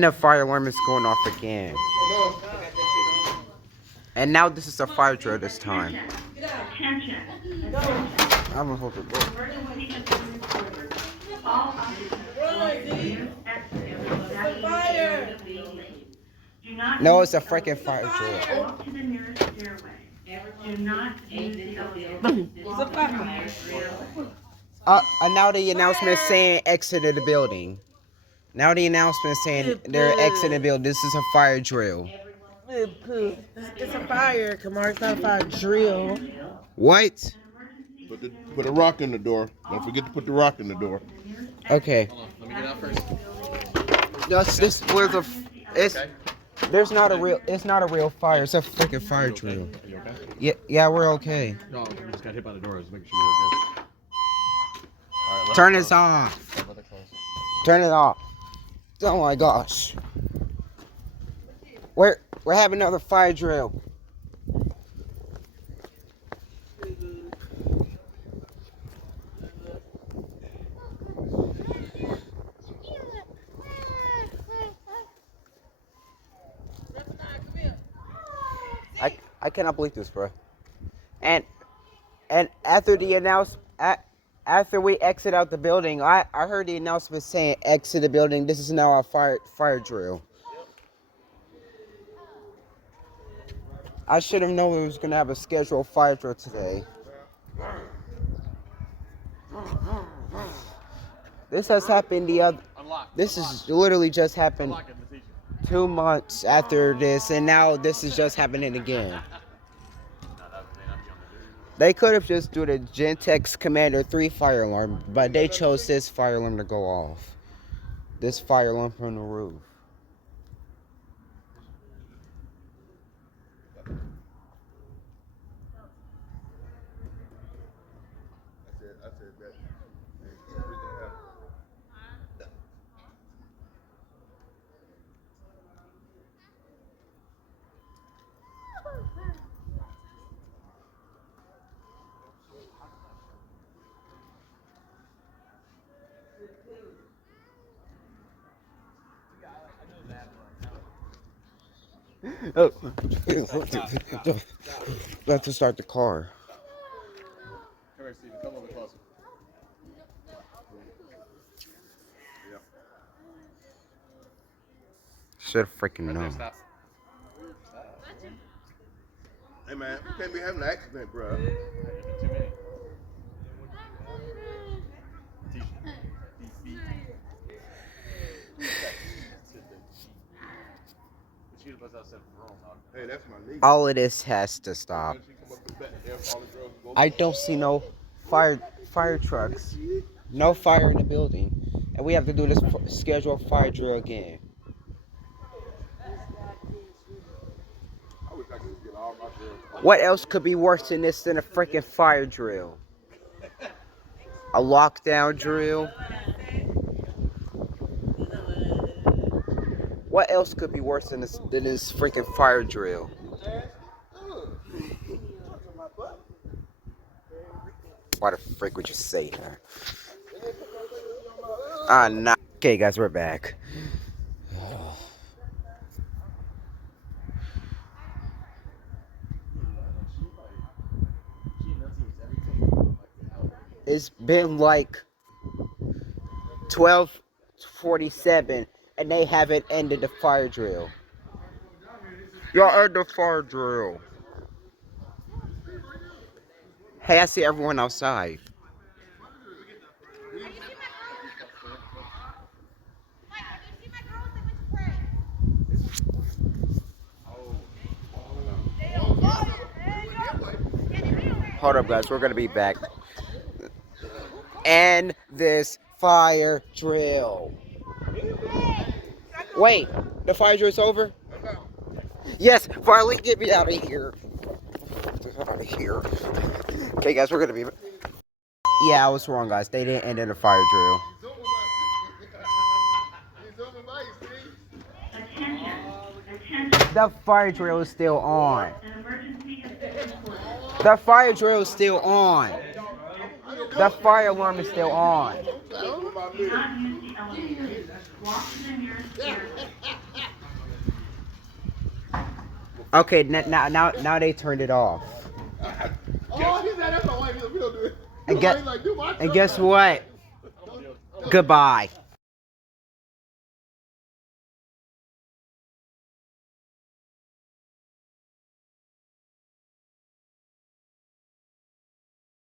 And the fire alarm is going off again. And now this is a fire drill this time. Attention. I'm gonna hold the door. Emergency has been reported. All occupants exit. Do not No, it's a freaking fire drill. walk to the nearest stairway. Do not use the elevator. Now the announcement saying exit the building. Now the announcement saying they're exiting the building. This is a fire drill. It's a fire, Kamar. It's not a fire drill. What? Put a rock in the door. Don't forget to put the rock in the door. Okay. Let me get out first. This was a. It's. There's not a real. It's not a real fire. It's a freaking fire drill. Are you okay? Yeah, we're okay. No, we just got hit by the door. I was making sure you were good. All right, Turn this off. Let it close. Turn it off. Oh my gosh. We're having another fire drill. I cannot believe this, bro. And after the after we exit out the building, I heard the announcement saying exit the building. This is now our fire drill. I should have known we was gonna have a scheduled fire drill today. This has happened This is literally just happened 2 months after this, and now this is just happening again. They could have just do the Gentex Commander 3 fire alarm, but they chose this fire alarm to go off. This fire alarm from the roof. I said that. Oh. Let's start the car. Come here, Steven. Come a little bit closer. Should have freaking Right there, known. stop. Hey man, we can't be having an accident, bro. Too many. Hey, that's my niece. All of this has to stop. I don't see no fire trucks. No fire in the building. And we have to do this scheduled fire drill again. What else could be worse than this than a freaking fire drill? A lockdown drill? What else could be worse than this freaking fire drill? Why the frick would you say that? Nah. Okay, guys, we're back. It's been like 12:47 and they haven't ended the fire drill. Y'all end the fire drill. Hey, I see everyone outside. Hold up, guys. We're gonna be back. And this fire drill. Wait, the fire drill's over? Yes, finally get me out of here. Get out of here. Okay, guys, we're gonna be. Yeah, I was wrong, guys. They didn't end in a fire drill. The fire drill is still on. The fire drill is still on. The fire alarm is still on. Do not use the elevator. Walk to the nearest stairway. Okay, now they turned it off. Oh, he's that's my wife. He'll do it. And guess what? Goodbye.